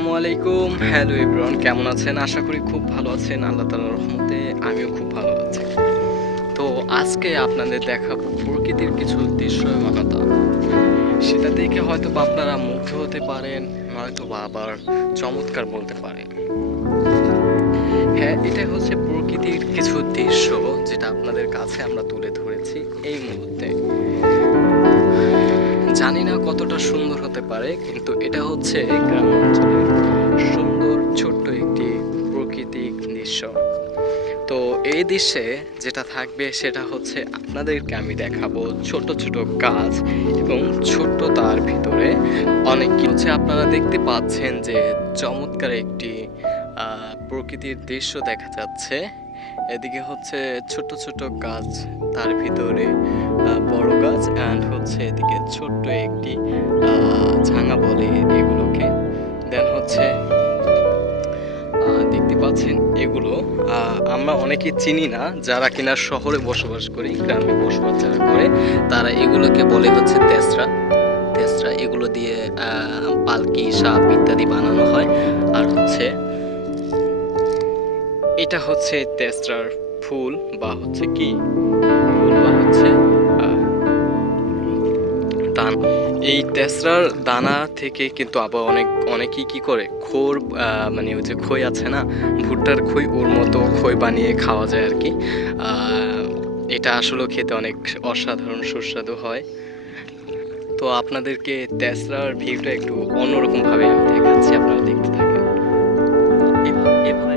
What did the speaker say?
আসসালামু আলাইকুম। Hello everyone, কেমন আছেন? আশা করি খুব ভালো আছেন। আল্লাহ তাআলার রহমতে আমিও খুব ভালো আছি। তো আজকে আপনাদের দেখাবো প্রকৃতির কিছু দৃশ্যমানতা। সেটা দেখে হয়তো বা আপনারা মুগ্ধ হতে পারেন, নয়তো বা আবার চমৎকার বলতে পারেন। হ্যাঁ, এটা হচ্ছে প্রকৃতির কিছু দৃশ্য যেটা আপনাদের কাছে আমরা তুলে ধরেছি এই মুহূর্তে। জানি না কতটা সুন্দর হতে পারে, কিন্তু এটা হচ্ছে গ্রাম অঞ্চলের সুন্দর ছোট্ট একটি প্রাকৃতিক দৃশ্য। তো এই দৃশ্যে যেটা থাকবে সেটা হচ্ছে আপনাদেরকে আমি দেখাবো ছোট ছোট গাছ এবং ছোট্ট তার ভিতরে অনেক কি হচ্ছে আপনারা দেখতে পাচ্ছেন যে চমৎকার একটি প্রকৃতির দৃশ্য দেখা যাচ্ছে। এদিকে হচ্ছে ছোট ছোট গাছ, তার ভিতরে বড় গাছ, অ্যান্ড হচ্ছে এদিকে ছোট্ট একটি ঝাঙ্গা বলে এগুলোকে। দেন হচ্ছে দেখতে পাচ্ছেন এগুলো আমরা অনেকেই চিনি না, যারা কিনা শহরে বসবাস করি, গ্রামে বসবাস যারা করে তারা এগুলোকে বলে হচ্ছে তেসরা। তেসরা এগুলো দিয়ে পালকি, সাপ ইত্যাদি বানানো হয়। আর হচ্ছে এটা হচ্ছে তেসরার ফুল বা হচ্ছে কি ফুল বা হচ্ছে দান। এই তেসরার দানা থেকে কিন্তু আবার অনেকেই কি করে খোর, মানে ওই যে খই আছে না, ভুট্টার খই, ওর মতো খই বানিয়ে খাওয়া যায় আর কি। এটা আসলে খেতে অনেক অসাধারণ সুস্বাদু হয়। তো আপনাদেরকে তেসরার ভিউটা একটু অন্যরকম ভাবে আমি দেখাচ্ছি, আপনারা দেখতে থাকেন। এভাবে